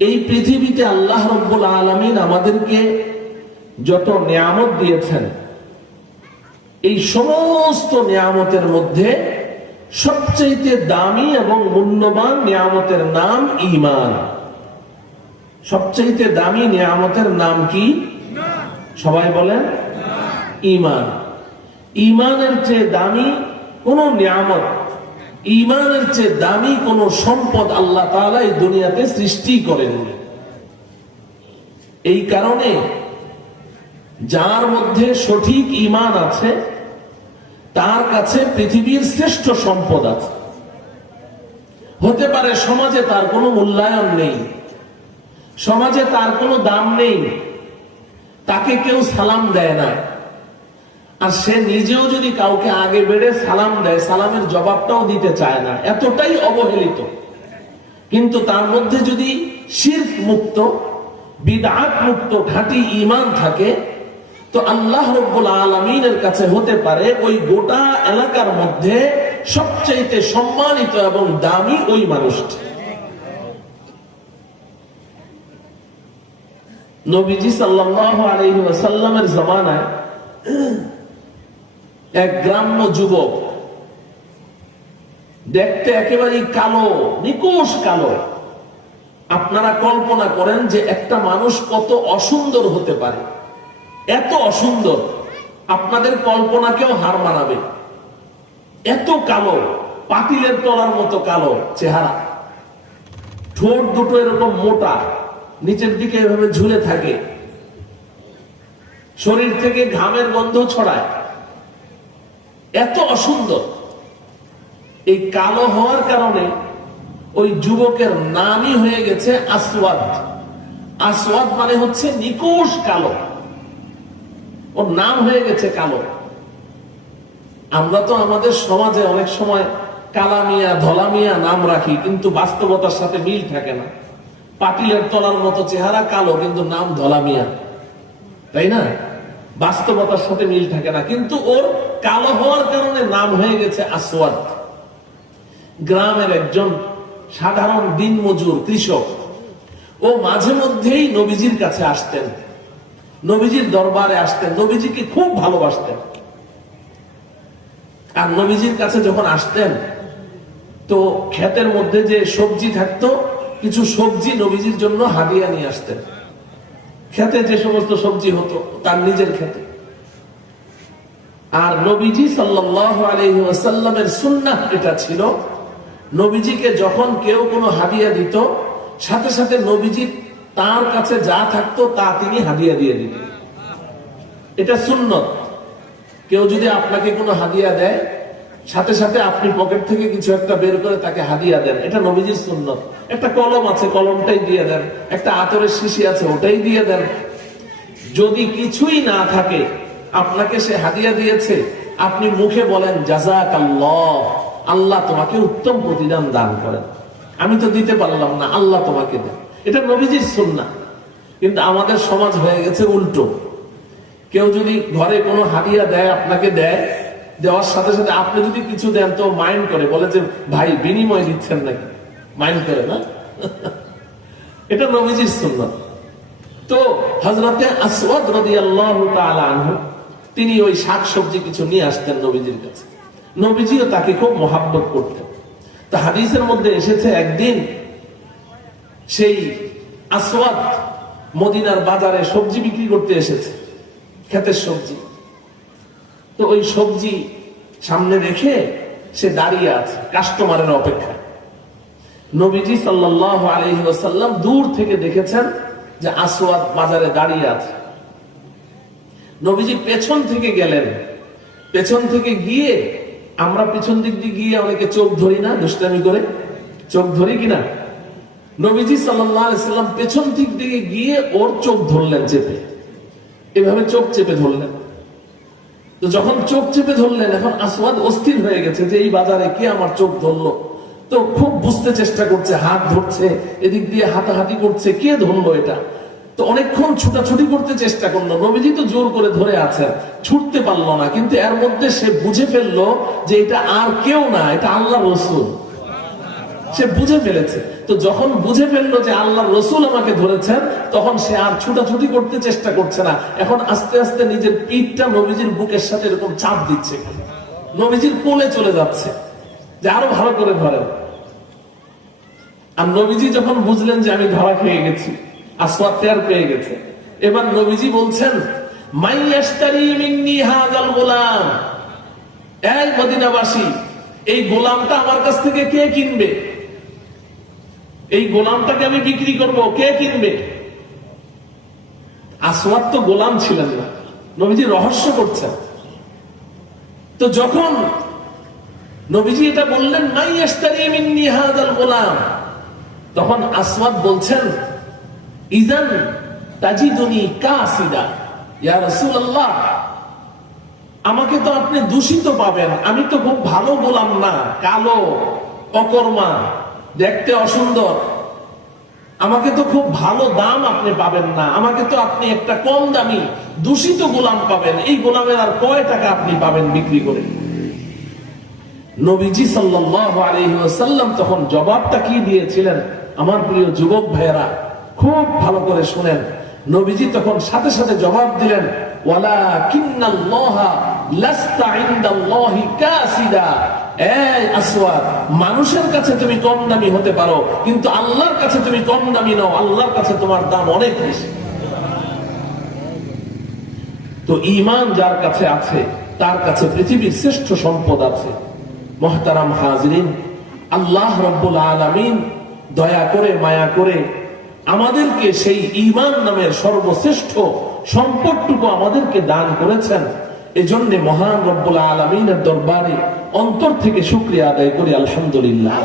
এই পৃথিবীতে আল্লাহ রব্বুল আলমিন আমাদেরকে যত নিয়ামত দিয়েছেন, এই সমস্ত নিয়ামতের মধ্যে সবচেয়ে দামি এবং মূল্যবান নিয়ামতের নাম ইমান সবচেয়ে দামি নিয়ামতের নাম কি? সবাই বলেন ইমান ইমানের চেয়ে দামি কোন নিয়ামত ইমানের চেয়ে দামি কোন সম্পদ আল্লাহ তাআলা এই দুনিয়াতে সৃষ্টি করেননি এই কারণে যার মধ্যে সঠিক ইমান আছে, তার কাছে পৃথিবীর শ্রেষ্ঠ সম্পদ আছে। হতে পারে সমাজে তার কোনো মূল্যায়ন নেই, সমাজে তার কোনো দাম নেই, তাকে কেউ সালাম দেয় না। আর সে নিজেও যদি কাউকে আগে বেড়ে সালাম দেয়, সালামের জবাবটাও দিতে চায় না। এতটাই অবহেলিত। কিন্তু তার মধ্যে যদি শির্ক মুক্ত বিদাত মুক্ত খাঁটি ইমান থাকে, তো আল্লাহ রব্বুল আলমিনের কাছে হতে পারে ওই গোটা এলাকার মধ্যে সবচাইতে সম্মানিত এবং দামি ওই মানুষটি। নবীজি সাল্লাহ আলহি ওয়াসাল্লামের জমানায় এক গ্রাম্য যুবক। দেখতে একেবারেই কালো, নিকোষ কালো। আপনারা কল্পনা করেন যে একটা মানুষ কত অসুন্দর হতে পারে। এত অসুন্দর, আপনাদের কল্পনাকেও হার মানাবে। এত কালো, পাতিলের তলার মতো কালো চেহারা। ঠোঁট দুটো এরকম মোটা, নিচের দিকে এভাবে ঝুলে থাকে। শরীর থেকে ঘামের গন্ধ ছড়ায়। এত অসুন্দর। এই কালো হওয়ার কারণে ওই যুবকের নামই হয়ে গেছে আসওয়াদ। আসওয়াদ মানে হচ্ছে নিকোষ কালো। ওর নাম হয়ে গেছে কালো। আমরা তো আমাদের সমাজে অনেক সময় কালামিয়া, ধলামিয়া নাম রাখি, কিন্তু বাস্তবতার সাথে মিল থাকে না। পাটিলের তলার মতো চেহারা কালো, কিন্তু নাম ধলামিয়া। তাই না? বাস্তবতার সাথে মিল থাকে না। কিন্তু ওর কালো হওয়ার কারণে নাম হয়ে গেছে আসওয়াদ। গ্রামের একজন সাধারণ দিন মজুর কৃষক। ও মাঝে মধ্যেই নবীজির কাছে আসতেন। নবীজির দরবারে আসতেন। নবীজিকে খুব ভালোবাসতেন। আর নবীজির কাছে যখন আসতেন, তো ক্ষেতের মধ্যে যে সবজি থাকতো, কিছু সবজি নবীজির জন্য হাদিয়া নিয়ে আসতেন। খেতে যে সমস্ত সবজি হতো, তার নিজের খেতে। আর নবীজি সাল্লাহ আলহিমের সুন্নাহ এটা ছিল, নবীজিকে যখন কেউ কোনো হাদিয়া দিত, সাথে সাথে নবীজি তার কাছে যা থাকতো তা তিনি হাদিয়া দিয়ে দিতেন। এটা সুন্নত। কেউ যদি আপনাকে কোনো হাদিয়া দেয় সাথে সাথে আপনি পকেট থেকে কিছু একটা বের করে তাকে হাদিয়া দেন। এটা নবীজির সুন্নত। একটা কলম আছে, কলমটাই দিয়ে দেন। একটা আতরের শিশি আছে, ওটাই দিয়ে দেন। যদি কিছুই না থাকে, আপনাকে সে হাদিয়া দিয়েছে, আপনি মুখে বলেন জাজাক আল্লাহ আল্লাহ তোমাকে উত্তম প্রতিদান দান করেন। আমি তো দিতে পারলাম না, আল্লাহ তোমাকে দেন। এটা নবীজির সুন্না কিন্তু আমাদের সমাজ হয়ে গেছে উল্টো। কেউ যদি ঘরে কোনো হাদিয়া দেয়, আপনাকে দেয় দেওয়ার সাথে সাথে আপনি যদি কিছু দেন তো মাইন্ড করে, বলে যে, ভাই, বিনিময় দিচ্ছেন নাকি? মাইন্ড করে না? এটা নবীজির সুন্নত। তো হজরতে আসওয়াদ রাদিয়াল্লাহু তাআলা আনহু, তিনি ওই শাক সবজি কিছু নিয়ে আসতেন নবীজির কাছে। নবীজিও তাকে খুব মহাব্বত করতেন। তা হাদিসের মধ্যে এসেছে একদিন, সেই আসওয়াদ মদিনার বাজারে সবজি বিক্রি করতে এসেছে, ক্ষেতের সবজি। তো ওই সবজি সামনে রেখে সে দাঁড়িয়ে আছে কাস্টমারের অপেক্ষা নবীজি সাল্লাহ আলহি দূর থেকে দেখেছেন যে আসওয়াদ বাজারে দাঁড়িয়ে আছে। নবীজি পেছন থেকে গেলেন। পেছন থেকে গিয়ে আমরা পেছন দিক দিয়ে গিয়ে অনেকে চোখ ধরি না, দুষ্টামি করে। চোখ ধরি কিনা? নবীজি সাল্লাম পেছন দিক দিকে গিয়ে ওর চোখ ধরলেন চেপে। এভাবে চোখ চেপে ধরলেন। তো যখন চোখ চেপে ধরলেন, এখন আসওয়াদ অস্থির হয়ে গেছে যে এই বাজারে কে আমার চোখ ধরলো? তো খুব বুঝতে চেষ্টা করছে, হাত ধরছে, এদিক দিয়ে হাতাহাতি করছে, কে ধরলো এটা? তো অনেকক্ষণ ছুটাছুটি করতে চেষ্টা করল, নবীজি তো জোর করে ধরে আছে ছুটতে পারল না, কিন্তু এর মধ্যে সে বুঝে ফেলল যে এটা আর কেউ না, এটা আল্লাহ রসুল। সে বুঝে ফেলেছে। তো যখন বুঝে ফেলল যে আল্লাহ রসুল আমাকে ধরেছেন, তখন সে আর ছুটাছুটি করতে চেষ্টা করছে না। এখন আস্তে আস্তে নিজের পিঠটা নবীজির বুকের সাথে এরকম চাপ দিচ্ছে। নবীজির কোলে চলে যাচ্ছে। যে আরও ভালো করে ধরেন। আর নবীজি যখন বুঝলেন যে আমি ধরা খেয়ে গেছি, আসওয়াদ টের পেয়ে গেছে। এবার নবীজি বলছেন এই গোলামটা আমার কাছ থেকে কে কিনবে? এই গোলামটাকে আমি বিক্রি করব, কে কিনবে? আসওয়াদ তো গোলাম ছিলেন না। নবীজি রহস্য করছেন। তো যখন নবীজি এটা বললেন হাযাল গোলাম তখন আসওয়াদ বলছেন, ইজান তাজিদুনি কাসিদা, ইয়া রাসূলুল্লাহ, আমাকে তো আপনি দূষিত পাবেন, আমি তো খুব ভালো গোলাম না, কালো, অকর্মা দেখতে অসুন্দর। আমাকে তো খুব ভালো দাম আপনি পাবেন না। আমাকে তো আপনি একটা কম দামি দূষিত গোলাম পাবেন। এই গোলামের আর কয় টাকা আপনি পাবেন বিক্রি করে? নবীজি আলাইহি তখন জবাবটা কি দিয়েছিলেন? আমার প্রিয় যুবক ভাইয়েরা, খুব ভালো করে শুনেন। নবীজি তখন সাথে সাথে জবাব দিলেন ওয়ালা ওয়ালাকিন্নাল্লাহা লাস্তা ইনদাল্লাহি কাসিদা। মানুষের কাছে তুমি কম দামি হতে পারো, কিন্তু আল্লাহর কাছে তুমি কম দামি নও, আল্লাহর কাছে তোমার দাম অনেক বেশি। তো ঈমান যার কাছে আছে, তার কাছে পৃথিবীর শ্রেষ্ঠ সম্পদ আছে। মহতারাম হাজরিন, আল্লাহ রব্বুল আলামিন দয়া করে, মায়া করে আমাদেরকে সেই ইমান নামের সর্বশ্রেষ্ঠ সম্পদটুকু আমাদেরকে দান করেছেন। এজন্য মহান রব্বুল আলমিনের দরবারে অন্তর থেকে শুক্রিয়া আদায় করি আলহামদুলিল্লাহ।